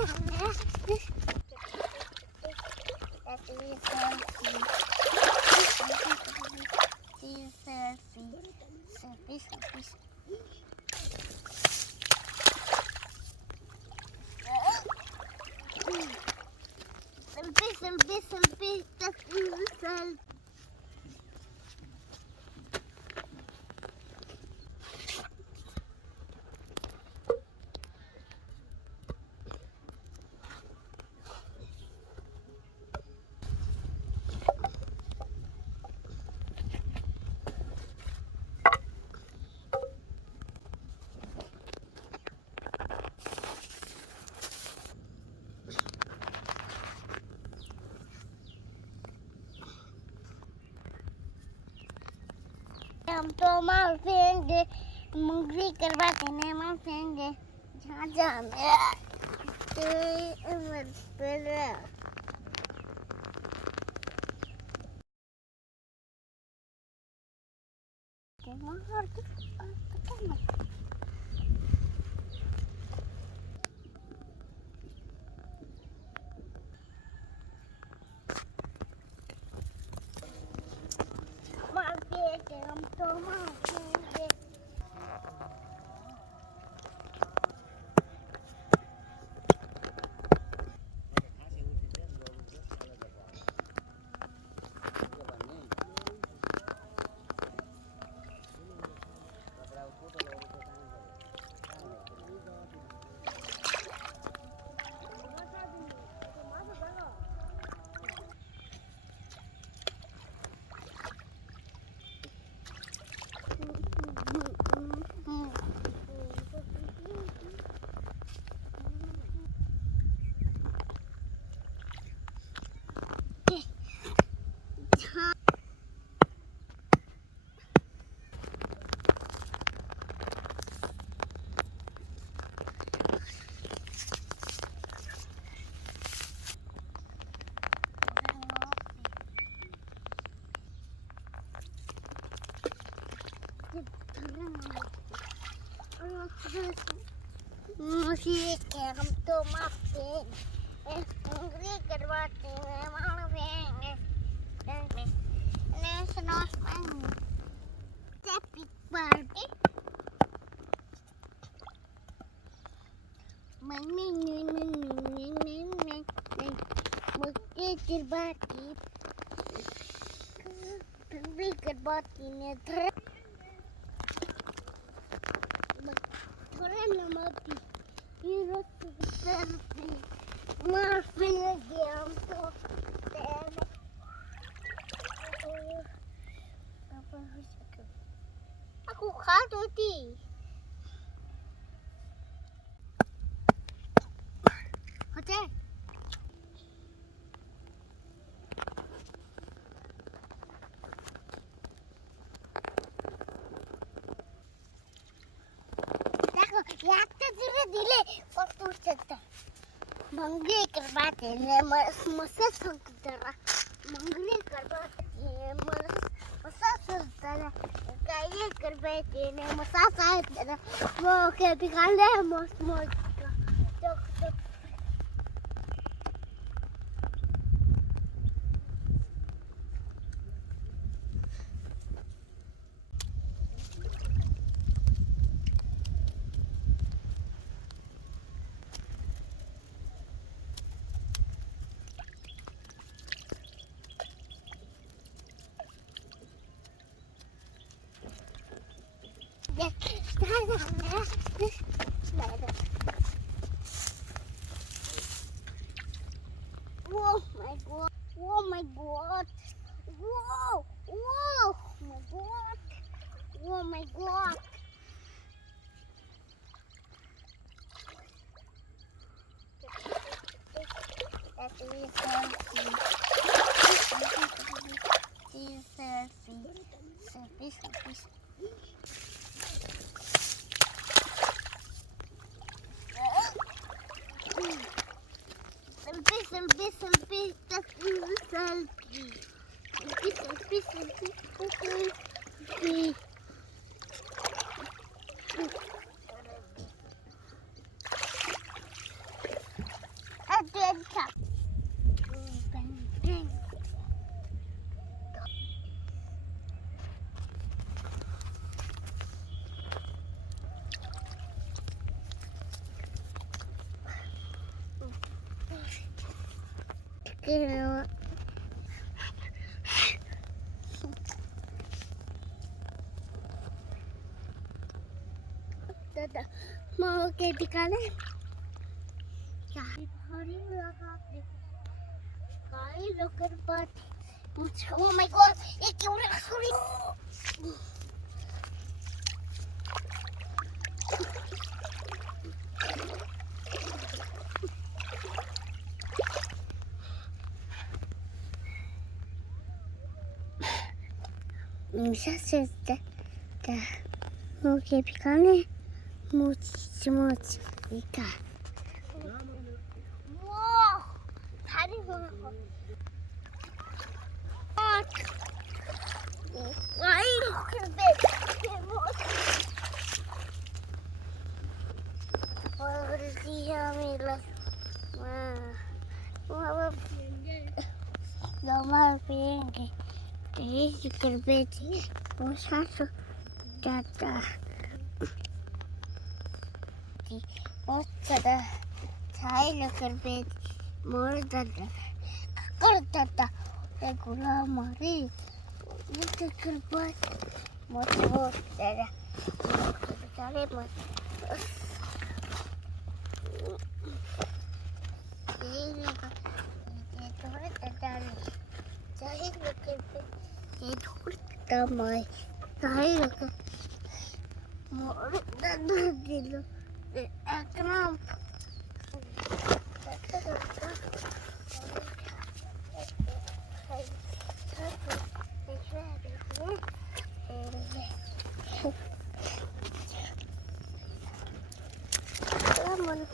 Selfie. हम तो मारेंगे मुंगली करवाते हैं मारेंगे जहाँ जहाँ मेरा हम तो मारेंगे Musik हम तो मारते हैं मुंगली करवाते हैं मारेंगे नेशनल हैप्पी बर्थडे मम्मी मुझे करवाती मुंगली करवाती ने थोड़ा नमक selfie. Morphing again to aku kado di. Hotel. यात्रा धीरे पकड़ सकता मंगली करवाते हैं मसाज सकता मंगली करवाते हैं मसाज सकता ये करवाते हैं मसाज आते वो के दिखा ले मस्त मस्त Oh my god! Oh my god! Whoa! Whoa! My god! Oh my god! Selfie. दादा माँ के ठिकाने क्या भारी लगा दे काय लोकर बात oh my god ये क्यों रे sorry Muchas veces no que picane much pica. Wow, 다리 보는 거. 아이고 근데 Diamila. Normal being this could be was also that the most the child could be more than the regular Marie. You could buy much more than my more than the economic. Lemon.